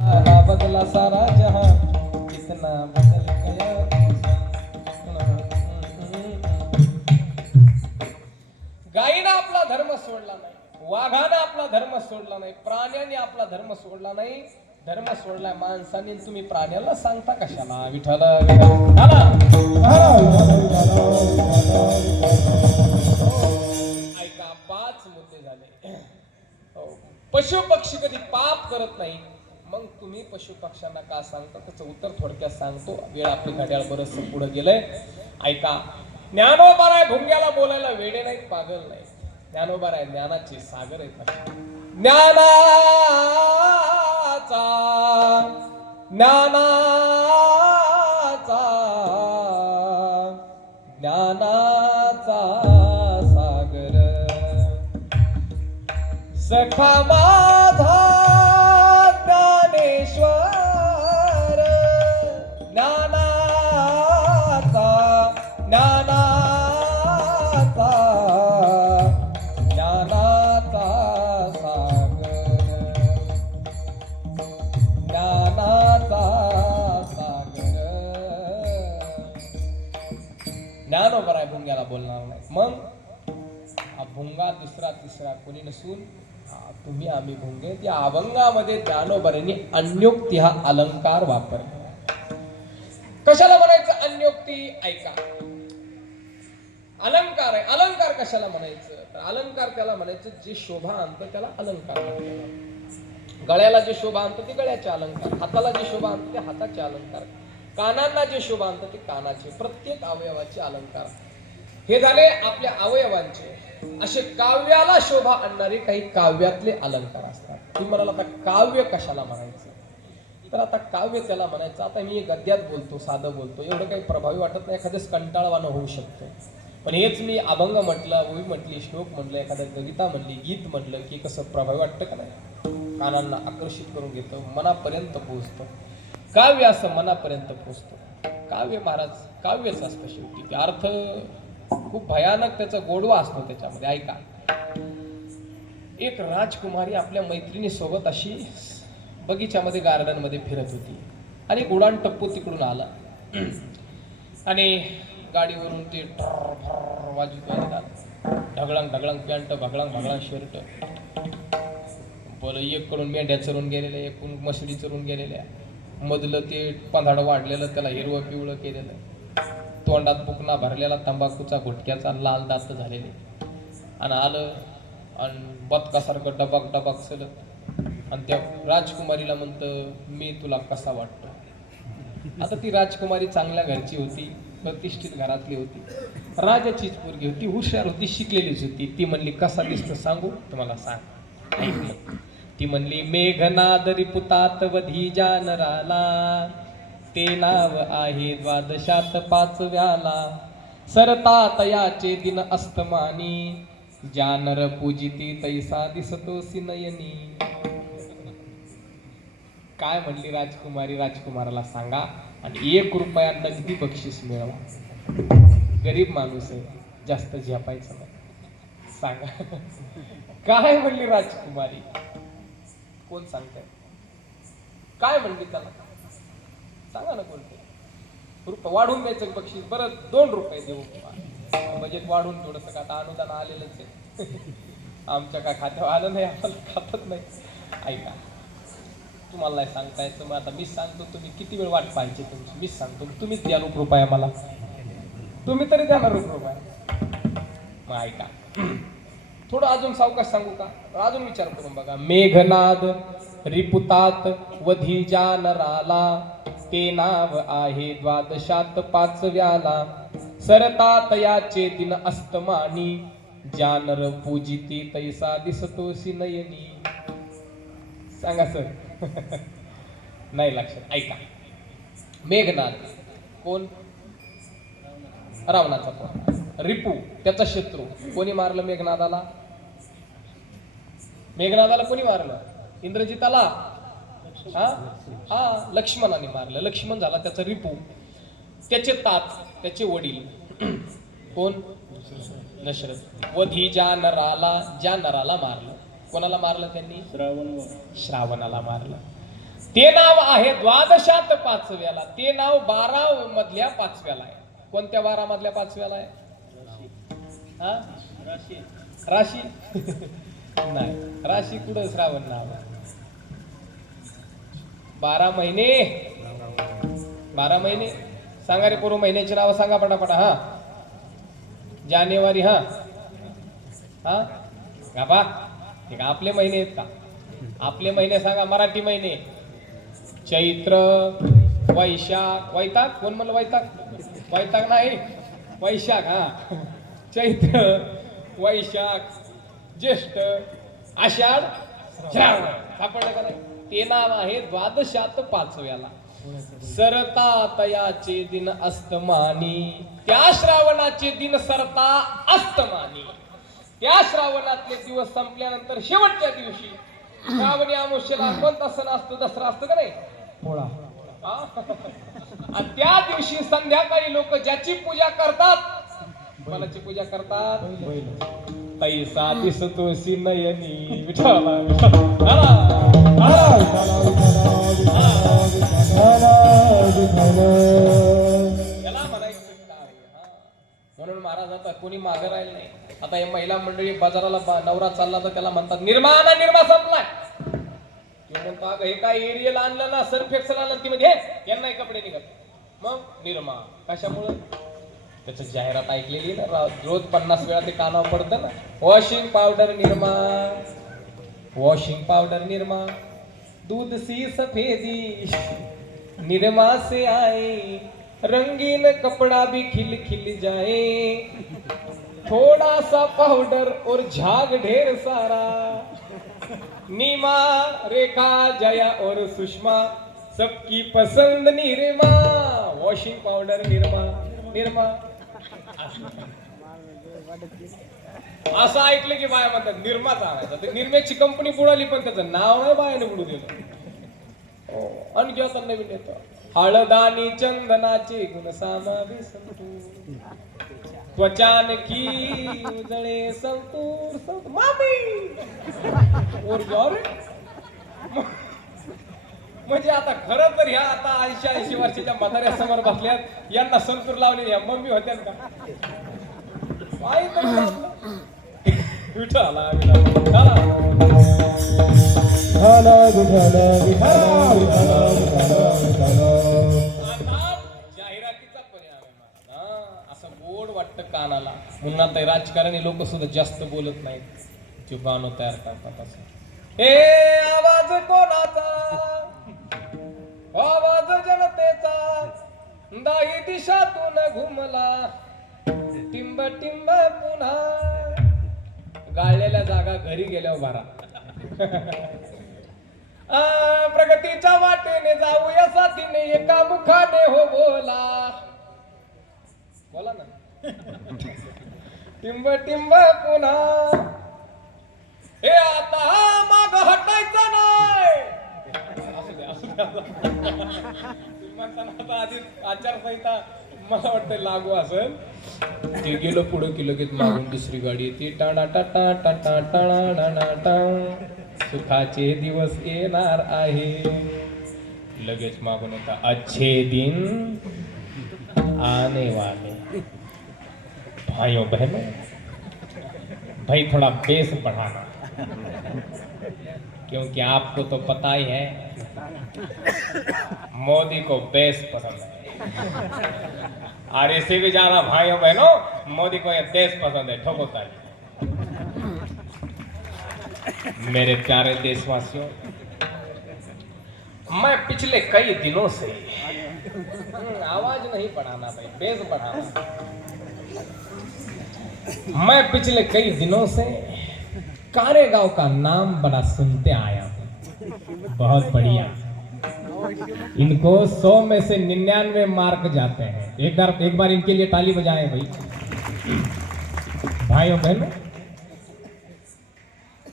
बदला सारा कितना बदल गया गायीनं आपला धर्म सोडला नाही वाघानं आपला धर्म सोडला नाही प्राण्याने आपला धर्म सोडला नाही. धर्म सोडलाय माणसाने तुम्ही प्राण्याला सांगता कशाला? विठ्ठल ऐका पाच मुद्दे झाले. हो. पशु पक्षी कधी पाप करत नाही मग तुम्ही पशु पक्ष्यांना का सांगता? त्याचं उत्तर थोडक्यात सांगतो. वेळ आपली घड्याळ बरस पुढे गेलंय. ऐका ज्ञानोबाराय भुंग्याला बोलायला वेडे नाहीत पागल नाही ज्ञानोबाराय ज्ञानाचे सागर आहेत ज्ञानाचा ज्ञानाचा ज्ञानाचा सागर. सखा भुंग्याला नाही मग हा भुंगा दुसरा तिसरा कोणी नसून तुम्ही आम्ही भुंगे. त्या अभंगामध्ये ज्ञानोबरेने अन्योक्ती हा अलंकार वापर कशाला म्हणायचं अन्योक्ती? ऐका. अलंकार आहे. अलंकार कशाला म्हणायचं? तर अलंकार त्याला म्हणायचं जे शोभा आणतं त्याला अलंकार गळ्याला जे शोभा आणतं ते गळ्याचे अलंकार. हाताला जे शोभा आणतं ते हाताचे अलंकार. कानांना जे शोभा आणतं ते कानाचे. प्रत्येक अवयवाचे अलंकार. हे झाले आपल्या अवयवांचे. असे काव्याला शोभा आणणारे काही काव्यातले अलंकार असतात. तुम्ही म्हणाल आता काव्य कशाला म्हणायचं? तर आता काव्य त्याला म्हणायचं. आता मी गद्यात बोलतो साधं बोलतो. एवढं काही प्रभावी वाटत नाही. एखाद्याच कंटाळवानं होऊ शकतं. पण हेच मी अभंग म्हटलं ओवी म्हटली श्लोक म्हटलं एखाद्या कविता म्हणली गीत म्हटलं की कसं प्रभावी वाटतं का नाही? कानांना आकर्षित करून घेतं मनापर्यंत पोहोचतं. काव्य असं मनापर्यंत पोहोचतं. काव्य महाराज काव्यच असतं शेवटी. अर्थ खूप भयानक त्याचा गोडवा असतो त्याच्यामध्ये ऐका. एक राजकुमारी आपल्या मैत्रिणी सोबत अशी बगीच्यामध्ये गार्डनमध्ये फिरत होती. आणि गुडान टप्पू तिकडून आला. आणि गाडीवरून ते ट्रर भर ढगळांग वाजतात ढगळंग ढगळंग पॅन्ट भगळंग भगळंग शर्ट. बोल एक कडून मेंढ्या चरून गेलेल्या एकूण मसडी चरून गेलेल्या. मधलं ते पंधाड वाढलेलं त्याला हिरवं पिवळं केलेलं. तोंडात बुकना भरलेला तंबाखूचा गुटक्याचा लाल दात झालेले. आणि आलं आणि बदकासारखं डबाक डबाक सलत आणि त्या राजकुमारीला म्हणतं मी तुला कसा वाटतो? आता ती राजकुमारी चांगल्या घरची होती प्रतिष्ठित घरातली होती. राजाचीच पोरगी होती हुशार होती शिकलेलीच होती. ती म्हणली कसा दिसतो सांगू? तुम्हाला सांग. ती म्हणली मेघनादरी पुतात वधी जानराला ते नाव आहे द्वादशात पाचव्याला. सरता तयाचे दिन अस्तमानी. जानर पूजिती तैसा दिसतो सिनयनी. काय म्हणली राजकुमारी? राजकुमाराला सांगा आणि एक रुपया नगदी बक्षीस मिळवा. गरीब माणूस आहे जास्त झेपायचं नाही. सांगा. काय म्हणली राजकुमारी? कोण सांगताय? काय म्हणली त्याला? सांगा ना कोणते? रुपये वाढवून द्यायचं बक्षीस? बरं दोन रुपये देऊ बजेट वाढून थोडस का आता अनुदान आलेलंच आहे. आमच्या काय खात्यावर आलं नाही आम्हाला खातच नाही. ऐका तुम्हाला नाही सांगता येतं मग आता मीच सांगतो तुम्ही किती वेळ वाट पाहिजे तुमची? मीच सांगतो तुम्हीच द्या रूप रुपया मला. तुम्ही तरी द्या ना रूप मग ऐका थोडं अजून सावकाश सांगू का? अजून विचार करून बघा. मेघनाद रिपुतात वधी जानराला ते नाव आहे द्वादशात पाचव्याला. सरतात याचे दिन अस्तमानी. जानर पूजिती तैसा दिसतोसी नयनी. सांगा सर. नाही लक्षात. ऐका. मेघनाद. कोण? रावणाचा कोण? रिपू त्याचा शत्रू. कोणी मारलं मेघनादाला? मेघनादाला कोणी मारलं? इंद्रजिताला? हा? हा लक्ष्मणाने मारलं. लक्ष्मण झाला त्याचा रिपू. त्याचे तात त्याचे वडील. कोण? दशरथ. वधी ज्या नराला ज्या नराला मारलं. कोणाला मारलं त्यांनी? श्रावण श्रावणाला मारलं. ते नाव आहे द्वादशात पाचव्याला. ते नाव बारा मधल्या पाचव्याला आहे. कोणत्या बारा मधल्या पाचव्याला आहे? हा? राशी. नाही. राशी कुठं श्रावण नाव आहे. बारा महिने. बारा महिने. सांगा रे पूर्व महिन्याची नावं सांगा पटापटा हा. जानेवारी हा. हा? का बा हे का आपले महिने आहेत का? आपले महिने सांगा मराठी महिने. चैत्र वैशाख वैताग? कोण म्हणलं वैताग? वैताग नाही वैशाख हा. चैत्र वैशाख ज्येष्ठ आषाढ श्रावण. सापडलं का नाही? ते नाव आहे द्वादशात पाचव्याला. सरता तयाचे दिन अस्तमानी. त्या श्रावणाचे दिन सरता अस्तमानी. त्या श्रावणातले दिवस संपल्यानंतर शेवटच्या दिवशी श्रावणी अमावस्येला कोणता सण असतो? दसरा असतो का नाही? पोळा. त्या दिवशी संध्याकाळी लोक ज्याची पूजा करतात कोणाची पूजा करतात? तैसा दिसतोसी नयनी. विठ्ठला याला म्हणायचं काय? म्हणून महाराज आता कोणी मागे राहिले नाही. आता हे महिला मंडळी बाजाराला नवरा चालला तर त्याला म्हणतात निर्मा निर्मा संपलाय. म्हणतो हे काय एरियल आणलं ना सरफेक्स आणलं की म्हणजे यांना कपडे निघत मग निर्मा कशामुळे? त्याचं जाहिरात ऐकलेली ना रोज पन्नास वेळा ते कानावर पडतं ना. Washing powder Nirma washing powder Nirma दूध सी सफेदी। निरमा से आए, रंगीन कपड़ा भी खिल खिल जाए। थोड़ा सा पाउडर और झाग ढेर सारा। नीमा, रेखा, जया और सुषमा, सबकी पसंद Nirma. Washing powder Nirma Nirma. असं ऐकलं की बाया म्हणतात निर्माचा आणायचा. तर निर्म्याची कंपनी बुडाली पण त्याचं नाव नाही बायाने बुडू दिलं. आणखी असं नवीन येतं हळदानी चंदनाचे गुण सामावे संतूर. त्वचान की उजळे संतूर. संत मामी और म्हणजे आता खरं तर ह्या आता ऐंशी ऐंशी वर्षाच्या म्हाताऱ्या समोर बसल्यात यांना संतूर लावलेली मम्मी होत्या का जाहिरातीचा परिणाम असं गोड वाटतं कानाला पुन्हा ते राजकारणी लोक सुद्धा जास्त बोलत नाहीत जे गाणं तयार करतात असं हे आवाज कोणाचा? आवाज जनतेचा. दाही दिशातून घुमला. टिंब टिंब पुन्हा. गाळलेल्या जागा घरी गेल्यावर उभारा प्रगतीच्या वाटेने जाऊया साथीने एका मुखाने हो बोला. बोला ना. टिंब टिंब पुन्हा. हे आता माग हटायचं नाही. असू आचारसंहिता मला वाटतं लागू असेल. ते गेलं पुढं की लगेच मागून दुसरी गाडी येते. टाणा टाटा टाटा टाणा टा सुखाचे दिवस येणार आहे. लगेच मागून होता अच्छे दिन. आने वाले. भाइयों, बहनों, भाई थोड़ा बेस बढ़ाना। क्योंकि आपको तो पता ही है, मोदी को बेस पसंद है। और इससे भी ज़्यादा भाइयों बहनों, मोदी को ये देश पसंद है, ठोको ताली। मेरे प्यारे देशवासियों, मैं पिछले कई दिनों से आवाज़ नहीं बढ़ाना भाई, बेस बढ़ाना। मैं पिछले कई दिनों से कारेगांव का नाम बड़ा सुनते आया हूँ। बहुत बढ़िया। इनको सौ में से निन्यानवे मार्क जाते हैं। एक बार एक बार इनके लिए ताली बजाए भाई। भाइयों, बहनों,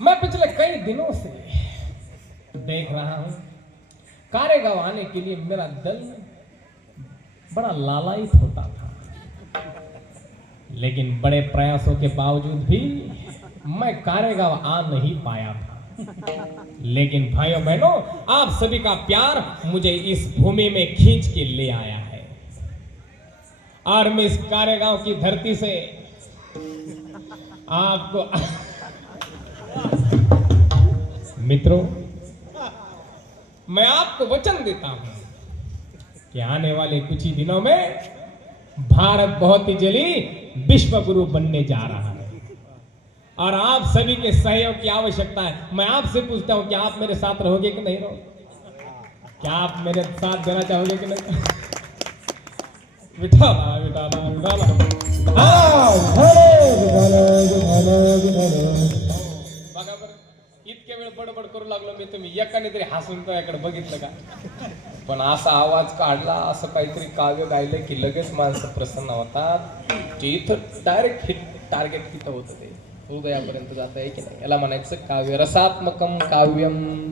मैं पिछले कई दिनों से देख रहा हूँ, कारेगांव आने के लिए मेरा दल बड़ा लालायित होता था। लेकिन बड़े प्रयासों के बावजूद भी मैं कारेगांव आ नहीं पाया था। लेकिन भाइयों बहनों, आप सभी का प्यार मुझे इस भूमि में खींच के ले आया है। और मैं इस कारेगांव की धरती से आपको मित्रों, मैं आपको वचन देता हूँ कि आने वाले कुछ ही दिनों में भारत बहुत ही जल्दी विश्व गुरु बनने जा रहा है। और आप सभी के सहयोग की आवश्यकता है। मैं आपसे पूछता हूं कि आप मेरे साथ रहोगे कि नहीं रहोगे? क्या आप मेरे साथ देना चाहोगे कि नहीं? विठाला विठाला विठाला बघा बरं इतके वेळ बडबड करू लागलो मी तुम्ही. एकाने तरी हसून याकडे बघितलं का? पण असा आवाज काढला असं काहीतरी काव्य गायलं की लगेच माणसं प्रसन्न होतात. ते इथं डायरेक्ट हिट टार्गेट तिथं होतं ते. हृदयापर्यंत जात आहे की नाही? याला म्हणायचं काव्य रसात्मकम काव्यम.